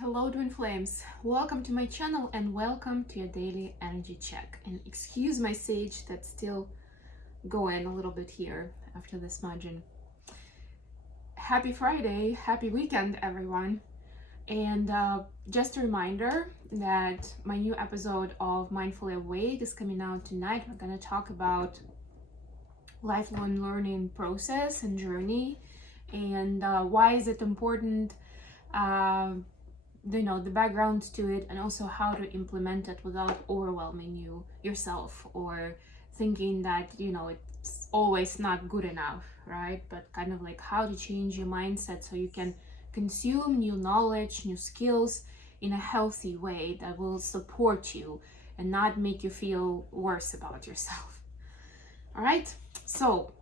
Hello twin flames, welcome to my channel and welcome to your daily energy check. And excuse my sage that's still going a little bit here after the smudging. Happy Friday, happy weekend everyone. And just a reminder that my new episode of Mindfully Awake is coming out tonight. We're going to talk about lifelong learning process and journey, and why is it important, the background to it, and also how to implement it without overwhelming yourself or thinking that it's always not good enough, right? But kind of like how to change your mindset so you can consume new knowledge, new skills in a healthy way that will support you and not make you feel worse about yourself. All right, so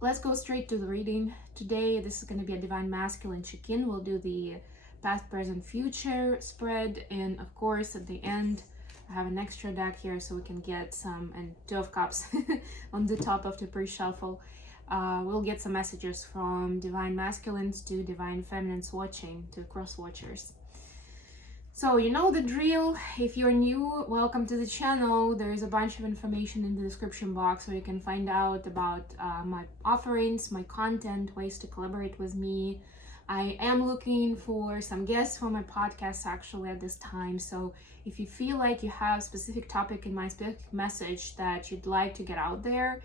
let's go straight to the reading. Today, this is going to be a Divine Masculine check-in. We'll do the past, present, future spread, and of course at the end I have an extra deck here so we can get some, and Two of Cups on the top of the pre-shuffle. We'll get some messages from Divine Masculines to Divine Feminines watching, to cross watchers. So you know the drill. If you're new, welcome to the channel. There is a bunch of information in the description box where you can find out about my offerings, my content, ways to collaborate with me. I am looking for some guests for my podcast actually at this time. So if you feel like you have a specific topic in my specific message that you'd like to get out there,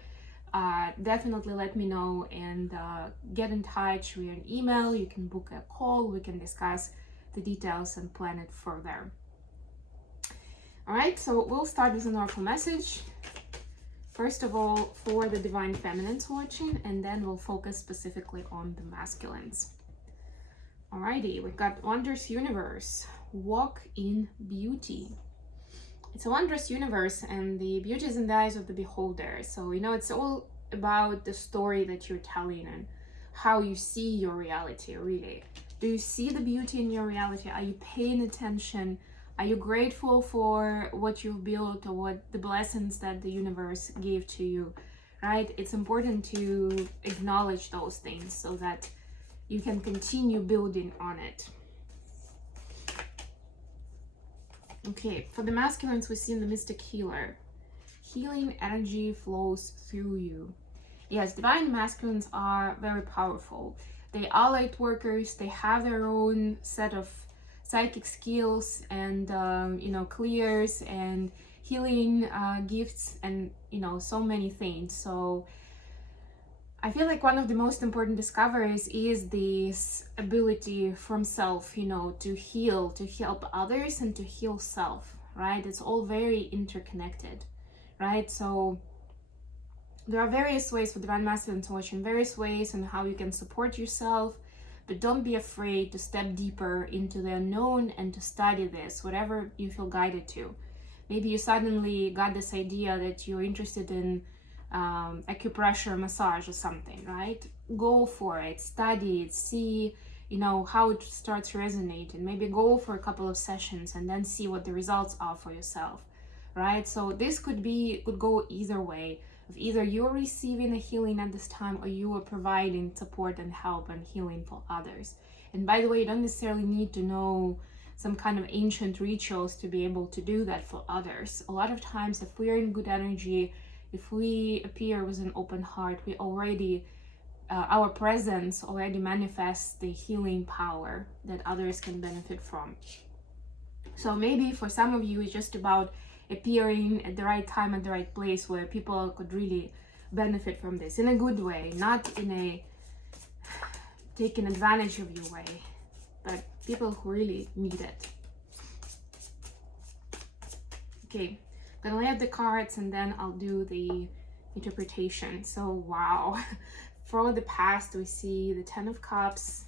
definitely let me know and get in touch via an email. You can book a call. We can discuss the details and plan it further. All right, so we'll start with an oracle message. First of all, for the Divine Feminines watching, and then we'll focus specifically on the masculines. Alrighty, we've got Wondrous Universe, walk in beauty. It's a wondrous universe, and the beauty is in the eyes of the beholder. So, it's all about the story that you're telling and how you see your reality, really. Do you see the beauty in your reality? Are you paying attention? Are you grateful for what you've built or what the blessings that the universe gave to you, right? It's important to acknowledge those things so that you can continue building on it. Okay, for the masculines, we see in the Mystic Healer. Healing energy flows through you. Yes, Divine Masculines are very powerful. They are light workers. They have their own set of psychic skills and, clears and healing gifts and, so many things. So I feel like one of the most important discoveries is this ability from self, to heal, to help others and to heal self, right? It's all very interconnected, right? So there are various ways for Divine Masculine to watch, in various ways on how you can support yourself, but don't be afraid to step deeper into the unknown and to study this, whatever you feel guided to. Maybe you suddenly got this idea that you're interested in acupressure massage or something, right? Go for it, study it, see how it starts resonating. Maybe go for a couple of sessions and then see what the results are for yourself, right? So this could go either way. If either you're receiving a healing at this time or you are providing support and help and healing for others. And by the way, you don't necessarily need to know some kind of ancient rituals to be able to do that for others. A lot of times, if we're in good energy, if we appear with an open heart, we already, our presence already manifests the healing power that others can benefit from. So maybe for some of you, it's just about appearing at the right time, at the right place where people could really benefit from this in a good way, not in a taking advantage of you way, but people who really need it. Okay. I'm gonna lay out the cards and then I'll do the interpretation. So wow, for the past we see the 10 of Cups.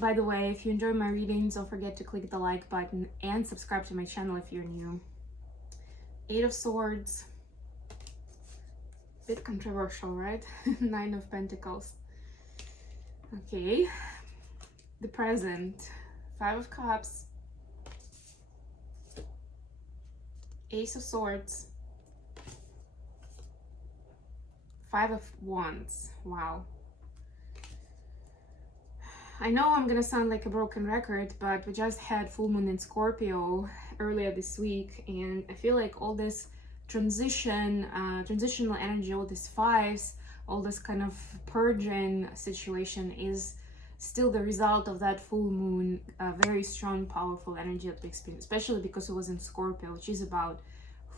By the way, if you enjoy my readings, don't forget to click the like button and subscribe to my channel if you're new. 8 of Swords, bit controversial, right? 9 of Pentacles. Okay, the present, 5 of Cups, Ace of Swords, 5 of Wands. Wow. I know I'm gonna sound like a broken record, but we just had full moon in Scorpio earlier this week, and I feel like all this transitional energy, all these fives, all this kind of purging situation is still the result of that full moon, very strong, powerful energy that we experienced, especially because it was in Scorpio, which is about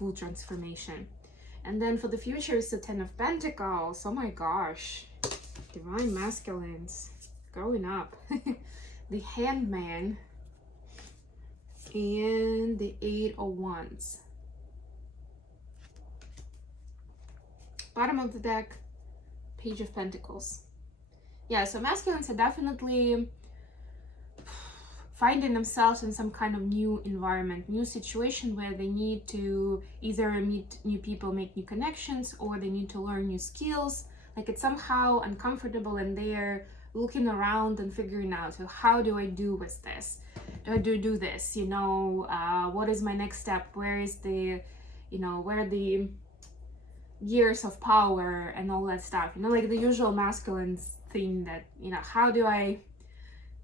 full transformation. And then for the future is the Ten of Pentacles. Oh my gosh, divine masculines growing up. The Hangman and the Eight of Wands. Bottom of the deck, Page of Pentacles. Yeah, so masculines are definitely finding themselves in some kind of new environment, new situation where they need to either meet new people, make new connections, or they need to learn new skills. Like it's somehow uncomfortable and they're looking around and figuring out, so how do I do with this? Do I do this? You know, what is my next step? Where is the, you know, where are the years of power and all that stuff? You know, like the usual masculine thing that, you know, how do I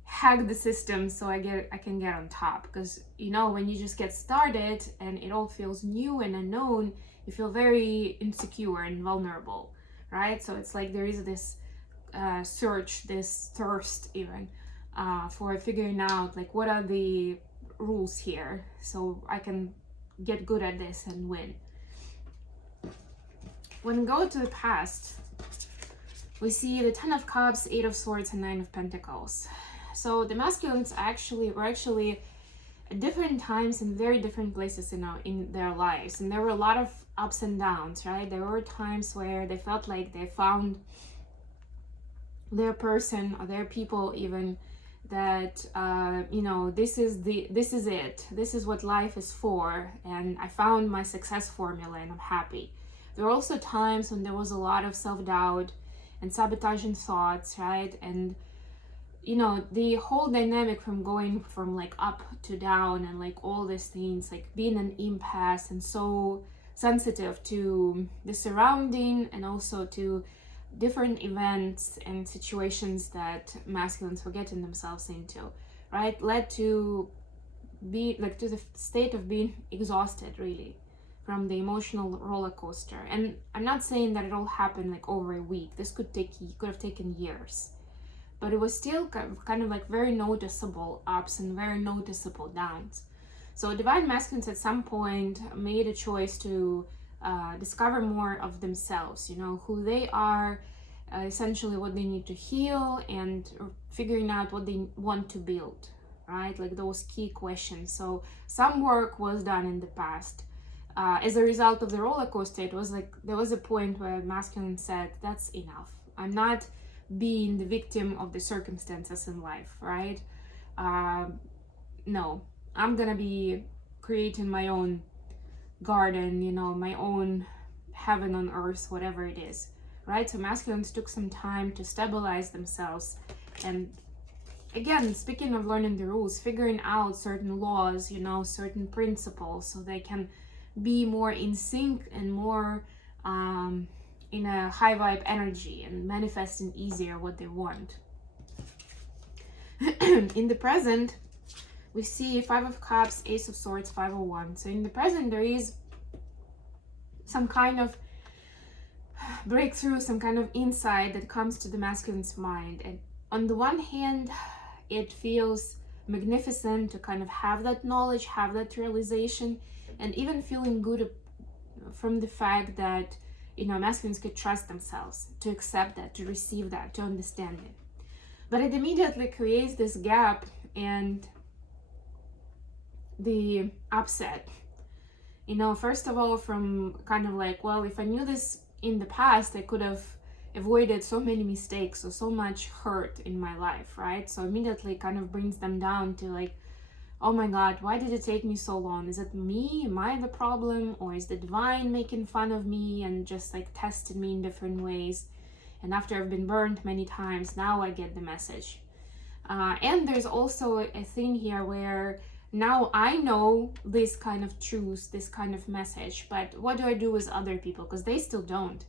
hack the system so I can get on top? Because, you know, when you just get started and it all feels new and unknown, you feel very insecure and vulnerable, right? So it's like there is this search, this thirst even for figuring out like what are the rules here so I can get good at this and win. When we go to the past, we see the Ten of Cups, Eight of Swords, and Nine of Pentacles. So the masculines were actually at different times in very different places in their lives, and there were a lot of ups and downs, right? There were times where they felt like they found their person or their people even, that you know, this is it, this is what life is for, and I found my success formula and I'm happy. There were also times when there was a lot of self-doubt and sabotaging thoughts, right? And you know, the whole dynamic from going from like up to down and like all these things, like being an empath and so sensitive to the surrounding and also to different events and situations that masculines were getting themselves into, right, led to be like to the state of being exhausted really from the emotional roller coaster. And I'm not saying that it all happened like over a week. This could have taken years, but it was still kind of like very noticeable ups and very noticeable downs. So divine masculines at some point made a choice to discover more of themselves, you know, who they are, essentially what they need to heal, and figuring out what they want to build, right? Like those key questions. So some work was done in the past. As a result of the roller coaster, it was like there was a point where masculine said, that's enough. I'm not being the victim of the circumstances in life, right? No, I'm gonna be creating my own garden, you know, my own heaven on earth, whatever it is, right? So masculines took some time to stabilize themselves. And again, speaking of learning the rules, figuring out certain laws, you know, certain principles, so they can be more in sync and more in a high vibe energy and manifesting easier what they want. In the present, we see Five of Cups, Ace of Swords, 501. So in the present, there is some kind of breakthrough, some kind of insight that comes to the masculine's mind. And on the one hand, it feels magnificent to kind of have that knowledge, have that realization, and even feeling good from the fact that, you know, masculines could trust themselves, to accept that, to receive that, to understand it. But it immediately creates this gap and the upset, you know, first of all, from kind of like, well, if I knew this in the past, I could have avoided so many mistakes or so much hurt in my life, right? So immediately kind of brings them down to like, oh my God, why did it take me so long? Is it me? Am I the problem? Or is the divine making fun of me and just like tested me in different ways? And after I've been burned many times, now I get the message. And there's also a thing here where now I know this kind of truth, this kind of message, but what do I do with other people? Because they still don't.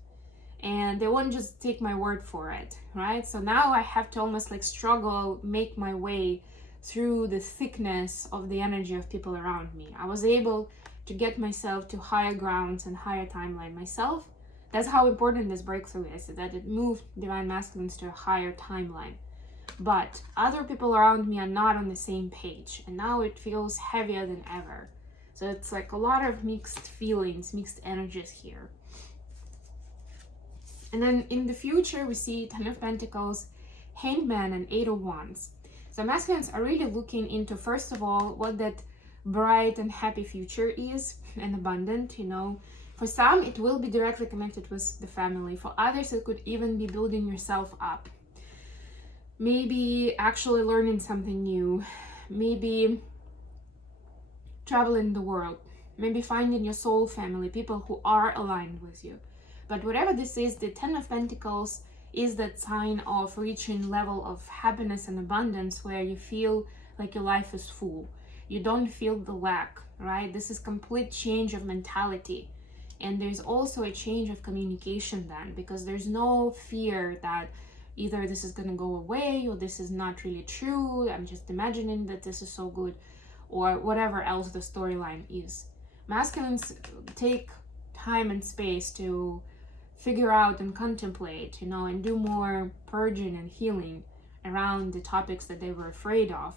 and they won't just take my word for it, right? So now I have to almost like struggle, make my way through the thickness of the energy of people around me. I was able to get myself to higher grounds and higher timeline myself. That's how important this breakthrough is, that it moved divine masculines to a higher timeline. But other people around me are not on the same page, and now it feels heavier than ever. So it's like a lot of mixed feelings, mixed energies here. And then in the future, we see Ten of Pentacles, Hangman, and Eight of Wands. So masculines are really looking into, first of all, what that bright and happy future is, and abundant, you know. For some, it will be directly connected with the family. For others, it could even be building yourself up. Maybe actually learning something new. Maybe traveling the world. Maybe finding your soul family, people who are aligned with you. But whatever this is, the Ten of Pentacles is that sign of reaching level of happiness and abundance where you feel like your life is full. You don't feel the lack, right? This is complete change of mentality. And there's also a change of communication then, because there's no fear that either this is going to go away or this is not really true. I'm just imagining that this is so good, or whatever else the storyline is. Masculines take time and space to figure out and contemplate, you know, and do more purging and healing around the topics that they were afraid of,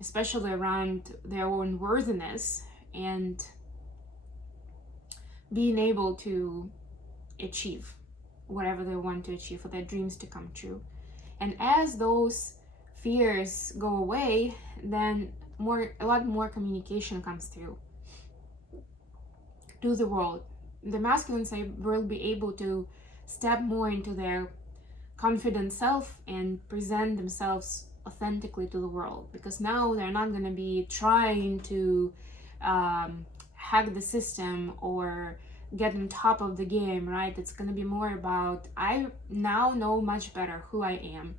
especially around their own worthiness and being able to achieve whatever they want to achieve, for their dreams to come true. And as those fears go away, then a lot more communication comes through to the world. The masculines will be able to step more into their confident self and present themselves authentically to the world, because now they're not going to be trying to hack the system or get on top of the game, right? It's going to be more about, I now know much better who I am,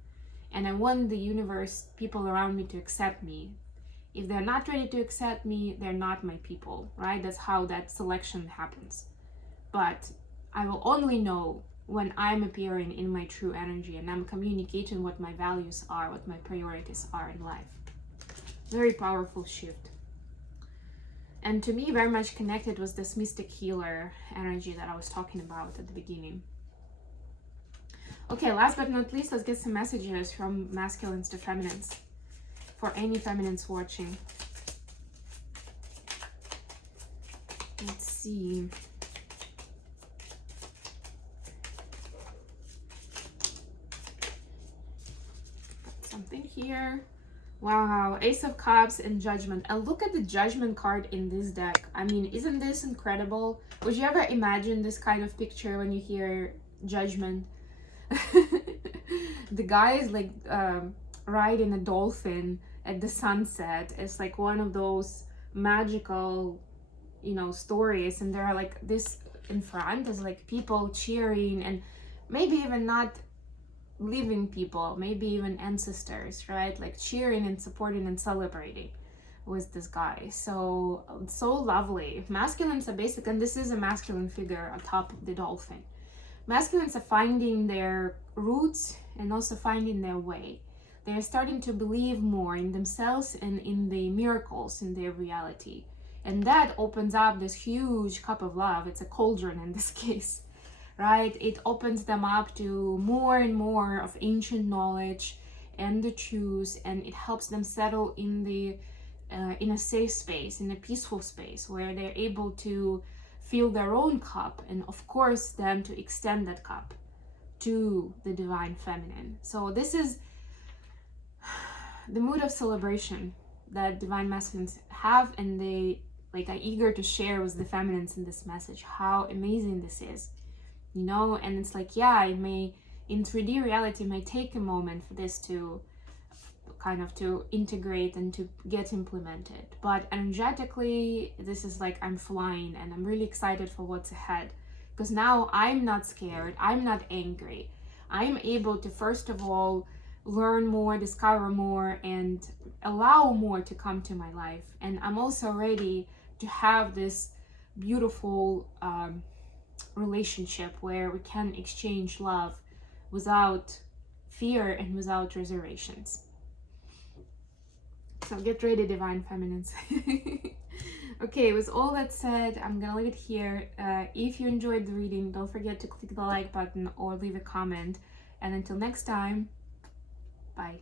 and I want the universe, people around me, to accept me. If they're not ready to accept me, they're not my people, right? That's how that selection happens. But I will only know when I'm appearing in my true energy and I'm communicating what my values are, what my priorities are in life. Very powerful shift. And to me, very much connected was this mystic healer energy that I was talking about at the beginning. Okay, last but not least, let's get some messages from masculines to feminines, for any feminines watching. Let's see. Something here. Wow, Ace of Cups and Judgment. And look at the Judgment card in this deck. I mean, isn't this incredible? Would you ever imagine this kind of picture when you hear Judgment? The guy is like riding a dolphin at the sunset. It's like one of those magical, you know, stories, and there are like this in front is like people cheering, and maybe even not living people, maybe even ancestors, right? Like cheering and supporting and celebrating with this guy. So lovely. Masculines are basic, and this is a masculine figure atop the dolphin. Masculines are finding their roots and also finding their way. They're starting to believe more in themselves and in the miracles in their reality. And that opens up this huge cup of love. It's a cauldron in this case, right? It opens them up to more and more of ancient knowledge and the truths, and it helps them settle in a safe space, in a peaceful space, where they're able to fill their own cup, and of course then to extend that cup to the divine feminine. So this is the mood of celebration that divine masculines have, and they are eager to share with the feminines in this message how amazing this is, you know. And it's like, yeah, it may, in 3D reality, it may take a moment for this to kind of to integrate and to get implemented, but energetically this is like I'm flying, and I'm really excited for what's ahead, because now I'm not scared, I'm not angry. I'm able to, first of all, learn more, discover more, and allow more to come to my life. And I'm also ready to have this beautiful relationship where we can exchange love without fear and without reservations. So get ready, divine feminines. Okay, with all that said, I'm gonna leave it here. If you enjoyed the reading, don't forget to click the like button or leave a comment. And until next time, bye.